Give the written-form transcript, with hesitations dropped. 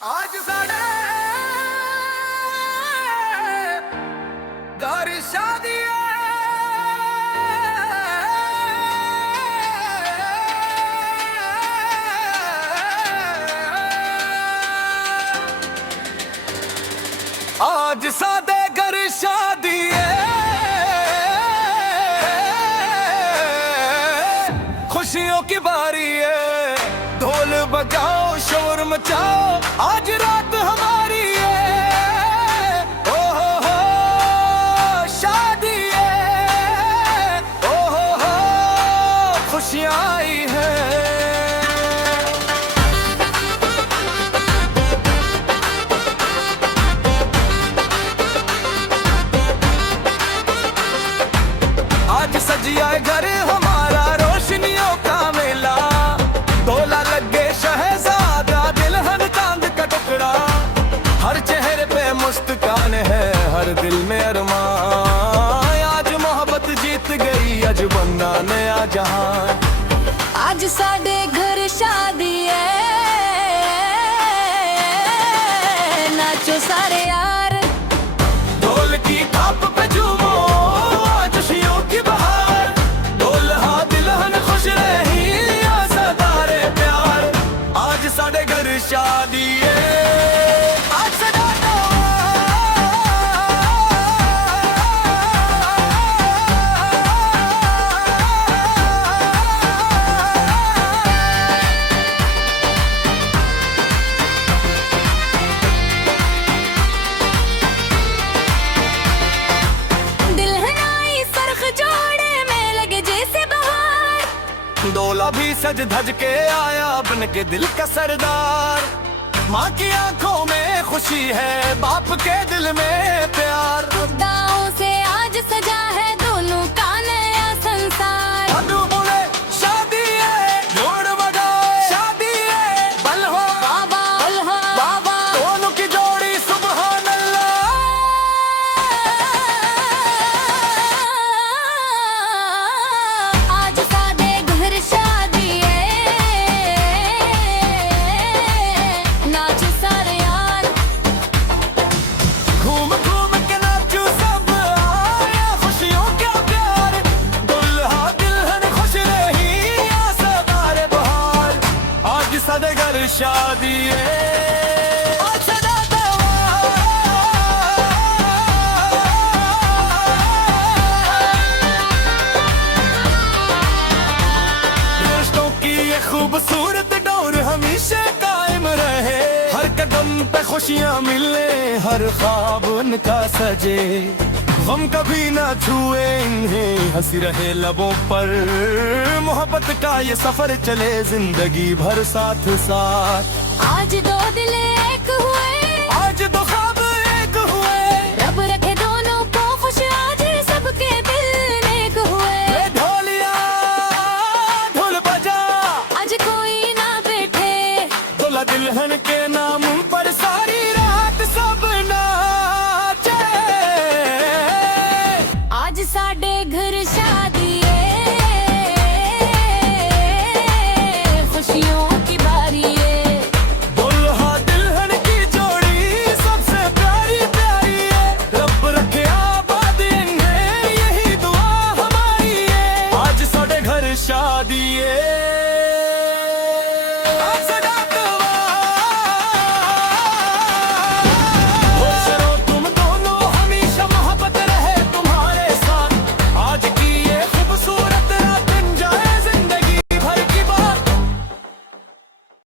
आज साडे घर शादी आज सादे घर शादी खुशियों की बारी है। ढोल बजाओ शोर मचाओ आज रात हमारी है। ओ हो शादी है। ओ हो खुशियाँ आई है। आज सजिया घर हमारा रोशनियों का मेला। डोला लगे शहजादा दुल्हन चांद का टुकड़ा। हर चेहरे पे मुस्कान है हर दिल में अरमान। आज मोहब्बत जीत गई आज बंदा नया जहां। आज साडे घर शादी है। नाचो सारे यार ढोल की थाप पे झूमो आज खुशियों की बहार। दुल्हा दुल्हन खुश रही सदारे प्यार। आज साडे घर शादी है। आज सदा दुल्हन आई सरख जोड़े में लगे जैसे बहार। डोला भी सज धज के आया बन के दिल का सरदार। माँ की आंखों में खुशी है बाप के दिल में प्यार। खुदाओं से आज सजा है दोनों का नया संसार। अनु बोले शादी है जोड़ बजाओ शादी है। बल हो बाबा अल्लाह बाबा दोनों की जोड़ी सुभान अल्लाह। आज सादे घर शादी है। नाचो सारे यार घूम घूम के नाचू सब आया खुशियों का प्यार। दुल्हा दुल्हन खुश रही सदारे बहार। आज सादे घर शादी है। आज सदा रिश्तों की ये खूबसूरत डोर हमेशा कायम रहे। हर कदम पे खुशियाँ मिले हर ख्वाब उनका सजे। गम कभी ना छुए इन्हें हंसी रहे लबों पर। मोहब्बत का ये सफर चले जिंदगी भर साथ साथ। आज दो दिल एक हुए। आज दो ख्वाब एक हुए। रब रखे दोनों को खुश आज सबके दिल नेक हुए। ये ढोलिया ढोल बजा आज कोई ना बैठे दुल्हा दुल्हन के नाम पर सारी रात सब